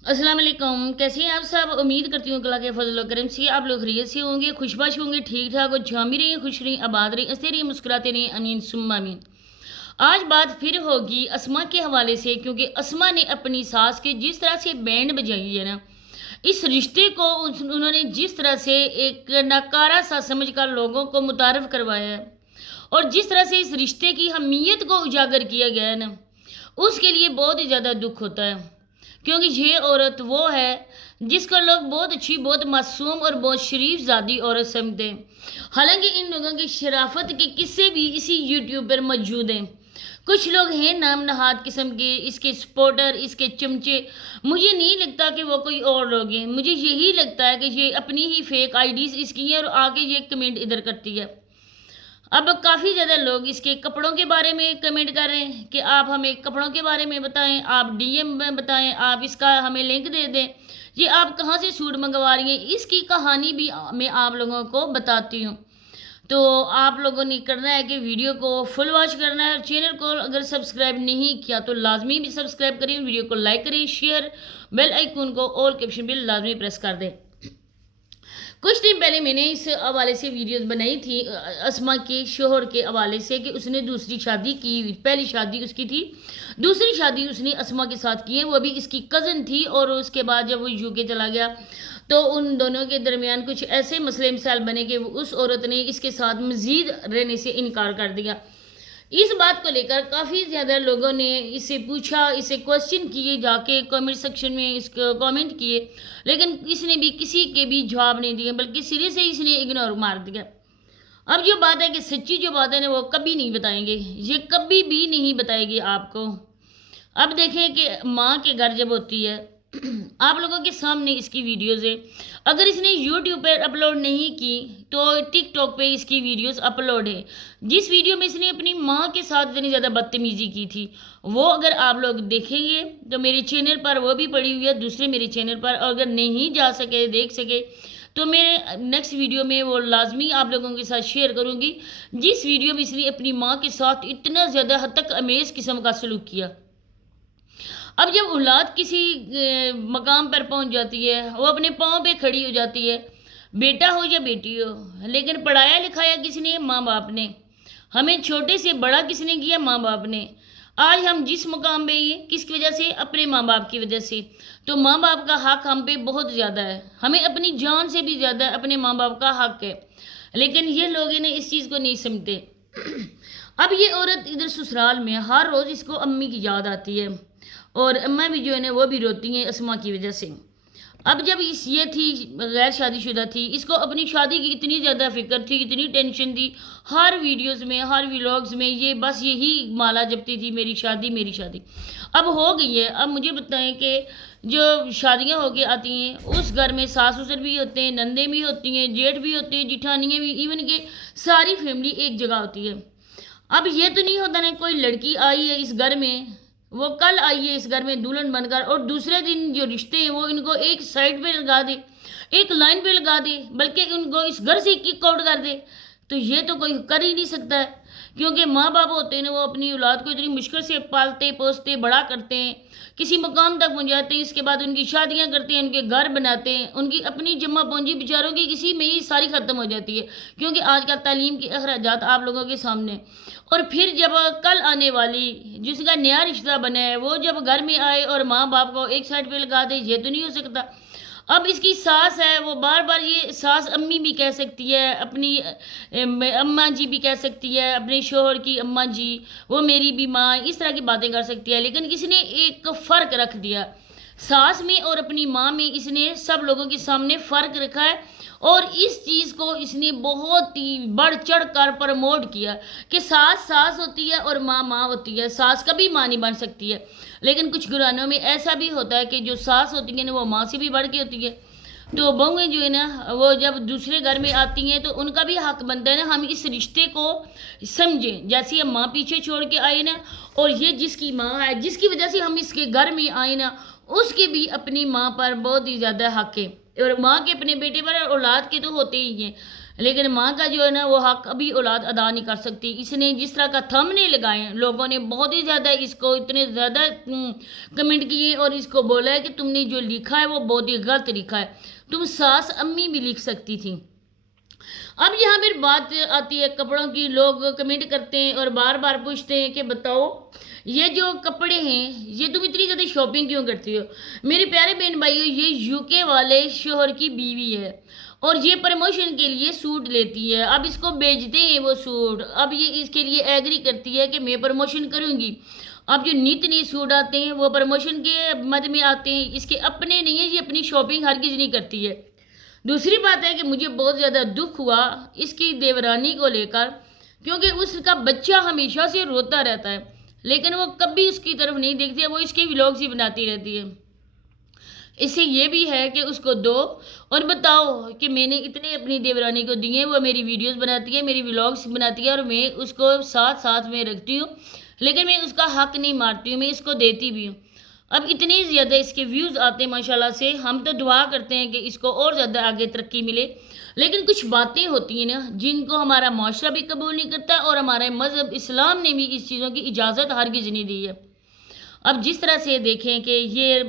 अस्सलाम वालेकुम। कैसे हैं आप सब? उम्मीद करती हूँ अल्लाह के फजल और करम से आप लोग खैरियत से होंगे, खुशबाश होंगे, ठीक ठाक और झामी रहिए, खुश रहिए, आबाद रहिए, हंसते रहिए, मुस्कुराते रहिए, अमीन सुम्मा अमीन। आज बात फिर होगी अस्मा के हवाले से, क्योंकि अस्मा ने अपनी सास के जिस तरह से बैंड बजाई है ना, इस रिश्ते को उन्होंने जिस तरह से एक नकारा सा समझकर लोगों को मुतारफ करवाया है और जिस तरह से इस रिश्ते की अहमियत को उजागर किया गया है ना, उसके लिए बहुत ही ज़्यादा दुख होता है। क्योंकि ये औरत वो है जिसको लोग बहुत अच्छी, बहुत मासूम और बहुत शरीफ ज़ादी औरत समझते हैं। हालांकि इन लोगों की शराफत के किस्से भी इसी यूट्यूब पर मौजूद हैं। कुछ लोग हैं नाम नहाद किस्म के, इसके सपोर्टर, इसके चमचे। मुझे नहीं लगता कि वो कोई और लोग हैं, मुझे यही लगता है कि ये अपनी ही फेक आईडीज़ इसकी हैं और आगे ये कमेंट इधर करती है। अब काफ़ी ज़्यादा लोग इसके कपड़ों के बारे में कमेंट कर रहे हैं कि आप हमें कपड़ों के बारे में बताएं, आप डीएम में बताएं, आप इसका हमें लिंक दे दें, ये आप कहाँ से सूट मंगवा रही हैं, इसकी कहानी भी मैं आप लोगों को बताती हूँ। तो आप लोगों ने करना है कि वीडियो को फुल वॉच करना है और चैनल को अगर सब्सक्राइब नहीं किया तो लाजमी भी सब्सक्राइब करें, वीडियो को लाइक करें, शेयर, बेल आइकन को ऑल कैप्शन भी लाजमी प्रेस कर दें। कुछ दिन पहले मैंने इस हवाले से वीडियोस बनाई थी अस्मा के शोहर के हवाले से कि उसने दूसरी शादी की। पहली शादी उसकी थी, दूसरी शादी उसने अस्मा के साथ की है, वो भी इसकी कज़न थी। और उसके बाद जब वो यूके चला गया तो उन दोनों के दरमियान कुछ ऐसे मसले मसाइल बने कि उस औरत ने इसके साथ मज़ीद रहने से इनकार कर दिया। इस बात को लेकर काफ़ी ज़्यादा लोगों ने इससे पूछा, इसे क्वेश्चन किए, जाके कमेंट सेक्शन में इसको कमेंट किए, लेकिन इसने भी किसी के भी जवाब नहीं दिए, बल्कि सिरे से इसने इग्नोर मार दिया। अब जो बात है कि सच्ची जो बात है ना, वो कभी नहीं बताएंगे, ये कभी भी नहीं बताएगी आपको। अब देखें कि माँ के घर जब होती है आप लोगों के सामने इसकी वीडियोज़ है। अगर इसने यूट्यूब पर अपलोड नहीं की तो टिकटॉक पे इसकी वीडियोस अपलोड है। जिस वीडियो में इसने अपनी माँ के साथ इतनी ज़्यादा बदतमीज़ी की थी, वो अगर आप लोग देखेंगे तो मेरे चैनल पर वो भी पड़ी हुई है, दूसरे मेरे चैनल पर। अगर नहीं जा सके, देख सके, तो मैं नेक्स्ट वीडियो में वो लाजमी आप लोगों के साथ शेयर करूँगी, जिस वीडियो में इसने अपनी माँ के साथ इतना ज़्यादा हद तक अमेज़ किस्म का सलूक किया। अब जब औलाद किसी मकाम पर पहुंच जाती है, वो अपने पाँव पे खड़ी हो जाती है, बेटा हो या बेटी हो, लेकिन पढ़ाया लिखाया किसने? माँ बाप ने। हमें छोटे से बड़ा किसने किया? माँ बाप ने। आज हम जिस मकाम पे ये किसकी वजह से? अपने माँ बाप की वजह से। तो माँ बाप का हक हम पे बहुत ज़्यादा है, हमें अपनी जान से भी ज़्यादा अपने माँ बाप का हक है, लेकिन ये लोग इन्हें इस चीज़ को नहीं समझते। अब ये औरत इधर ससुराल में हर रोज़ इसको अम्मी की याद आती है और अम्मा भी जो है ना वो भी रोती हैं अस्मा की वजह से। अब जब ये थी गैर शादीशुदा थी, इसको अपनी शादी की इतनी ज़्यादा फिक्र थी, इतनी टेंशन थी, हर वीडियोस में, हर व्लॉग्स में ये बस यही माला जपती थी, मेरी शादी मेरी शादी। अब हो गई है। अब मुझे बताएं कि जो शादियां होके आती हैं उस घर में सास ससुर भी होते हैं, नंदे भी होती हैं, जेठ भी होते हैं, जिठानियाँ भी, इवन के सारी फैमिली एक जगह होती है। अब ये तो नहीं होता ना, कोई लड़की आई है इस घर में, वो कल आई है इस घर में दुल्हन बनकर, और दूसरे दिन जो रिश्ते हैं वो इनको एक साइड पे लगा दे, एक लाइन पे लगा दे, बल्कि उनको इस घर से किक आउट कर दे। तो ये तो कोई कर ही नहीं सकता है, क्योंकि माँ बाप होते हैं ना, वो अपनी औलाद को इतनी मुश्किल से पालते पोसते बड़ा करते हैं, किसी मकाम तक पहुँचाते हैं, इसके बाद उनकी शादियाँ करते हैं, उनके घर बनाते हैं, उनकी अपनी जमा पूंजी बेचारों की इसी में ही सारी ख़त्म हो जाती है, क्योंकि आजकल तालीम के अखराजात आप लोगों के सामने। और फिर जब कल आने वाली जिसका नया रिश्ता बना है वो जब घर में आए और माँ बाप को एक साइड पे लगा दे, ये तो नहीं हो सकता। अब इसकी सास है, वो बार बार ये सास अम्मी भी कह सकती है, अपनी अम्मा जी भी कह सकती है, अपने शोहर की अम्मा जी, वो मेरी भी माँ, इस तरह की बातें कर सकती है। लेकिन इसने एक फ़र्क रख दिया सास में और अपनी माँ में, इसने सब लोगों के सामने फ़र्क रखा है और इस चीज़ को इसने बहुत ही बढ़ चढ़ कर प्रमोट किया कि सास सास होती है और माँ माँ होती है, सास कभी माँ नहीं बन सकती है। लेकिन कुछ घरानों में ऐसा भी होता है कि जो सास होती है ना वो माँ से भी बढ़ के होती है। तो बहुएं जो है ना वो जब दूसरे घर में आती हैं तो उनका भी हक बनता है ना, हम इस रिश्ते को समझें। जैसे हम माँ पीछे छोड़ के आए ना, और ये जिसकी माँ है, जिसकी वजह से हम इसके घर में आए ना, उसके भी अपनी माँ पर बहुत ही ज़्यादा हक है, और माँ के अपने बेटे पर, औलाद के तो होते ही हैं। لیکن ماں کا جو ہے نا وہ حق ابھی اولاد ادا نہیں کر سکتی. اس نے جس طرح کا تھم نے لگائے ہیں, لوگوں نے بہت ہی زیادہ اس کو اتنے زیادہ کمنٹ کیے اور اس کو بولا ہے کہ تم نے جو لکھا ہے وہ بہت ہی غلط لکھا ہے, تم ساس امی بھی لکھ سکتی تھی. اب یہاں پھر بات آتی ہے کپڑوں کی. لوگ کمنٹ کرتے ہیں اور بار بار پوچھتے ہیں کہ بتاؤ یہ جو کپڑے ہیں یہ تم اتنی زیادہ شاپنگ کیوں کرتی ہو. میرے پیارے بہن بھائیو, یہ یو کے والے شوہر کی بیوی ہے اور یہ پروموشن کے لیے سوٹ لیتی ہے. اب اس کو بیچتے ہیں وہ سوٹ, اب یہ اس کے لیے ایگری کرتی ہے کہ میں پروموشن کروں گی. اب جو نت نئے سوٹ آتے ہیں وہ پروموشن کے مد میں آتے ہیں, اس کے اپنے نہیں ہیں, یہ اپنی شاپنگ ہرگز نہیں کرتی ہے. دوسری بات ہے کہ مجھے بہت زیادہ دکھ ہوا اس کی دیورانی کو لے کر, کیونکہ اس کا بچہ ہمیشہ سے روتا رہتا ہے لیکن وہ کبھی اس کی طرف نہیں دیکھتی ہے, وہ اس کے ولاگز ہی بناتی رہتی ہے. اس سے یہ بھی ہے کہ اس کو دو اور بتاؤ کہ میں نے اتنے اپنی دیورانی کو دیے, وہ میری ویڈیوز بناتی ہے, میری ولاگز بناتی ہے اور میں اس کو ساتھ میں رکھتی ہوں, لیکن میں اس کا حق نہیں مارتی ہوں, میں اس کو دیتی بھی ہوں. اب اتنے زیادہ اس کے ویوز آتے ہیں ماشاءاللہ سے, ہم تو دعا کرتے ہیں کہ اس کو اور زیادہ آگے ترقی ملے. لیکن کچھ باتیں ہوتی ہیں نا جن کو ہمارا معاشرہ بھی قبول نہیں کرتا اور ہمارا مذہب اسلام نے بھی اس چیزوں کی اجازت ہرگز نہیں دی ہے. اب جس طرح سے دیکھیں کہ یہ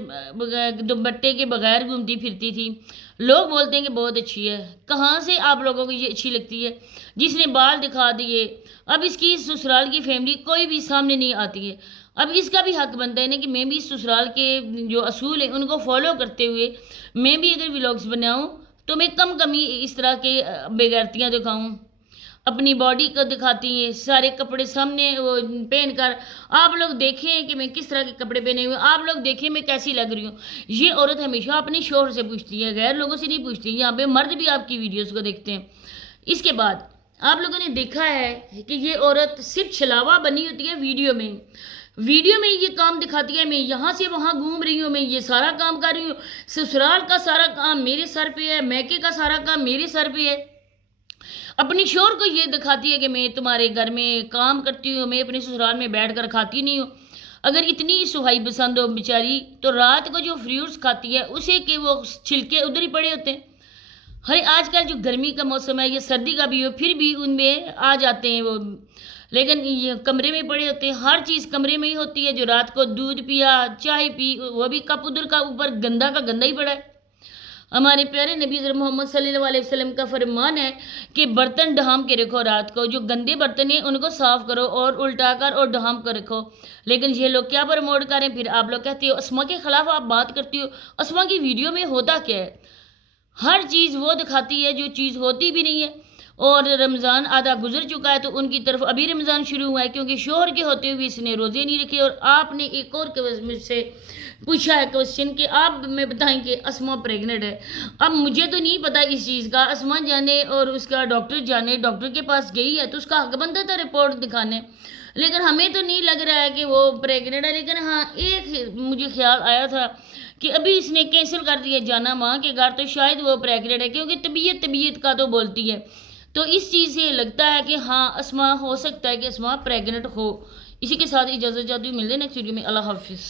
دوپٹے کے بغیر گھومتی پھرتی تھی, لوگ بولتے ہیں کہ بہت اچھی ہے. کہاں سے آپ لوگوں کو یہ اچھی لگتی ہے؟ جس نے بال دکھا دیے, اب اس کی سسرال کی فیملی کوئی بھی سامنے نہیں آتی ہے. اب اس کا بھی حق بنتا ہے نا کہ میں بھی سسرال کے جو اصول ہیں ان کو فالو کرتے ہوئے میں بھی اگر ولاگز بناؤں تو میں کم ہی اس طرح کے بےغیرتیاں دکھاؤں. اپنی باڈی کو دکھاتی ہیں, سارے کپڑے سامنے وہ پہن کر. آپ لوگ دیکھیں کہ میں کس طرح کے کپڑے پہنے ہوئے, آپ لوگ دیکھیں میں کیسی لگ رہی ہوں. یہ عورت ہمیشہ اپنے شوہر سے پوچھتی ہے, غیر لوگوں سے نہیں پوچھتی. یہاں پہ مرد بھی آپ کی ویڈیوز کو دیکھتے ہیں. اس کے بعد آپ لوگوں نے دیکھا ہے کہ یہ عورت صرف چھلاوا بنی ہوتی ہے ویڈیو میں یہ کام دکھاتی ہے, میں یہاں سے وہاں گھوم رہی ہوں, میں یہ سارا کام کر رہی ہوں, سسرال کا سارا کام میرے سر پہ ہے, میکے کا سارا کام میرے سر پہ ہے. اپنی شوہر کو یہ دکھاتی ہے کہ میں تمہارے گھر میں کام کرتی ہوں, میں اپنے سسرال میں بیٹھ کر کھاتی نہیں ہوں. اگر اتنی صفائی پسند ہو بیچاری تو رات کو جو فروٹس کھاتی ہے اسے کہ وہ چھلکے ادھر ہی پڑے ہوتے ہیں. ہر آج کل جو گرمی کا موسم ہے, یہ سردی کا بھی ہو, پھر بھی ان میں آ جاتے ہیں وہ, لیکن یہ کمرے میں پڑے ہوتے ہیں. ہر چیز کمرے میں ہی ہوتی ہے. جو رات کو دودھ پیا, چائے پی, وہ بھی کپ ادھر کا اوپر گندا کا گندا ہی پڑا ہے. ہمارے پیارے نبی حضرت محمد صلی اللہ علیہ وسلم کا فرمان ہے کہ برتن ڈھام کے رکھو, رات کو جو گندے برتن ہیں ان کو صاف کرو اور الٹا کر اور ڈھام کر رکھو. لیکن یہ لوگ کیا پروموٹ کریں, پھر آپ لوگ کہتے ہو اسما کے خلاف آپ بات کرتی ہو. اسما کی ویڈیو میں ہوتا کیا ہے؟ ہر چیز وہ دکھاتی ہے جو چیز ہوتی بھی نہیں ہے. اور رمضان آدھا گزر چکا ہے تو ان کی طرف ابھی رمضان شروع ہوا ہے, کیونکہ شوہر کے ہوتے ہوئے اس نے روزے نہیں رکھے. اور آپ نے ایک اور مجھ سے پوچھا ہے کوشچن کہ آپ میں بتائیں کہ اسما پریگننٹ ہے. اب مجھے تو نہیں پتا اس چیز کا, اسما جانے اور اس کا ڈاکٹر جانے, ڈاکٹر کے پاس گئی ہے تو اس کا حق بنتا تھا رپورٹ دکھانے, لیکن ہمیں تو نہیں لگ رہا ہے کہ وہ پریگننٹ ہے. لیکن ہاں ایک مجھے خیال آیا تھا کہ ابھی اس نے کینسل کر دیا جانا ماں کے گھر, تو شاید وہ پریگننٹ ہے, کیونکہ طبیعت کا تو بولتی ہے. تو اس چیز سے لگتا ہے کہ ہاں اسما ہو سکتا ہے کہ اسما پریگننٹ ہو. اسی کے ساتھ اجازت چاہتی ہوں, ملتے ہیں نیکسٹ ویڈیو میں. اللہ حافظ.